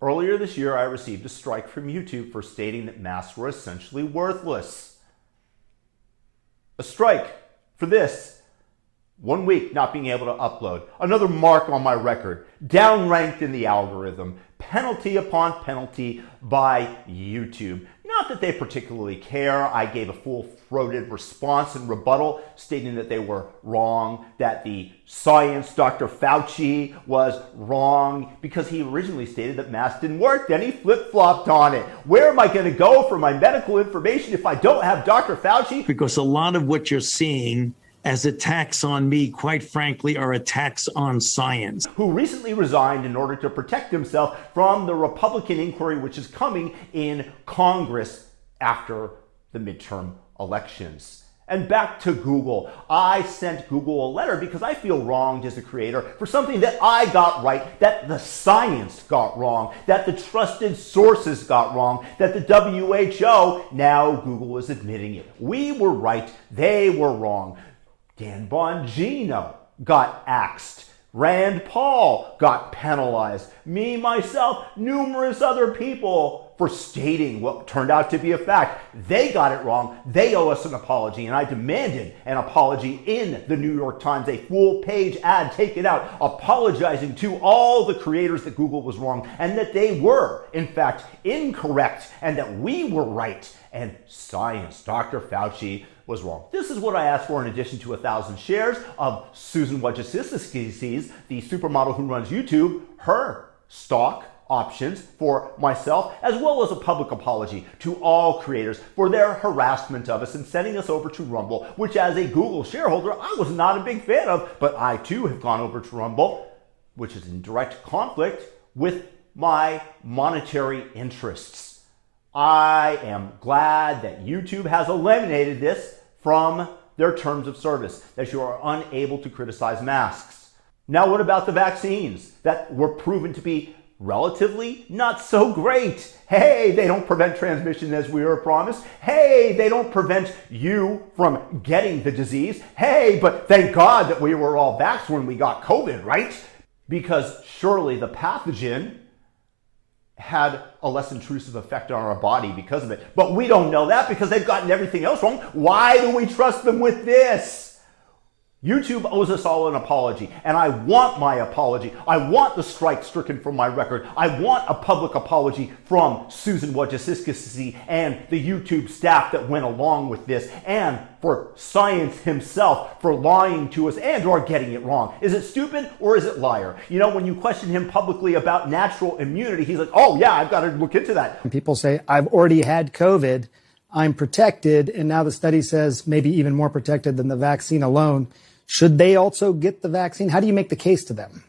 Earlier this year, I received a strike from YouTube for stating that masks were essentially worthless. A strike for this. 1 week not being able to upload. Another mark on my record. Downranked in the algorithm. Penalty upon penalty by YouTube. Not that they particularly care. I gave a full-throated response and rebuttal stating that they were wrong, that the science, Dr. Fauci, was wrong because he originally stated that masks didn't work. Then he flip-flopped on it. Where am I going to go for my medical information if I don't have Dr. Fauci? Because a lot of what you're seeing as attacks on me, quite frankly, are attacks on science. Who recently resigned in order to protect himself from the Republican inquiry which is coming in Congress after the midterm elections. And back to Google. I sent Google a letter because I feel wronged as a creator for something that I got right, that the science got wrong, that the trusted sources got wrong, that the WHO, now Google is admitting it. We were right, they were wrong. Dan Bongino got axed. Rand Paul got penalized. Me, myself, numerous other people for stating what turned out to be a fact. They got it wrong. They owe us an apology. And I demanded an apology in the New York Times, a full-page ad taken out, apologizing to all the creators that Google was wrong and that they were, in fact, incorrect and that we were right. And science, Dr. Fauci, was wrong. This is what I asked for in addition to 1,000 shares of Susan Wojcicki, the supermodel who runs YouTube, her stock options for myself, as well as a public apology to all creators for their harassment of us and sending us over to Rumble, which as a Google shareholder, I was not a big fan of, but I too have gone over to Rumble, which is in direct conflict with my monetary interests. I am glad that YouTube has eliminated this from their terms of service, that you are unable to criticize masks. Now, what about the vaccines that were proven to be relatively not so great? Hey, they don't prevent transmission as we were promised. Hey, they don't prevent you from getting the disease. Hey, but thank God that we were all vaxxed when we got COVID, right? Because surely the pathogen had a less intrusive effect on our body because of it. But we don't know that because they've gotten everything else wrong. Why do we trust them with this? YouTube owes us all an apology, and I want my apology. I want the strike stricken from my record. I want a public apology from Susan Wojcicki and the YouTube staff that went along with this, and for science himself for lying to us and or getting it wrong. Is it stupid or is it liar? You know, when you question him publicly about natural immunity, he's like, oh yeah, I've got to look into that. And people say, I've already had COVID, I'm protected, and now the study says maybe even more protected than the vaccine alone. Should they also get the vaccine? How do you make the case to them?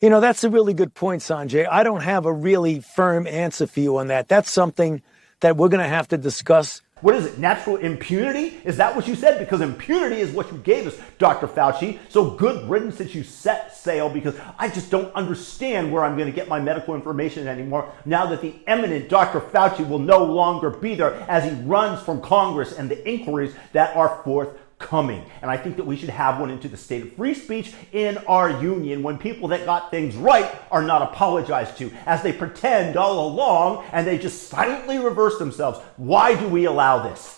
You know, that's a really good point, Sanjay. I don't have a really firm answer for you on that. That's something that we're going to have to discuss. What is it? Natural impunity? Is that what you said? Because impunity is what you gave us, Dr. Fauci. So good riddance that you set sail, because I just don't understand where I'm going to get my medical information anymore now that the eminent Dr. Fauci will no longer be there as he runs from Congress and the inquiries that are forthcoming. And I think that we should have one into the state of free speech in our union when people that got things right are not apologized to, as they pretend all along and they just silently reverse themselves. Why do we allow this?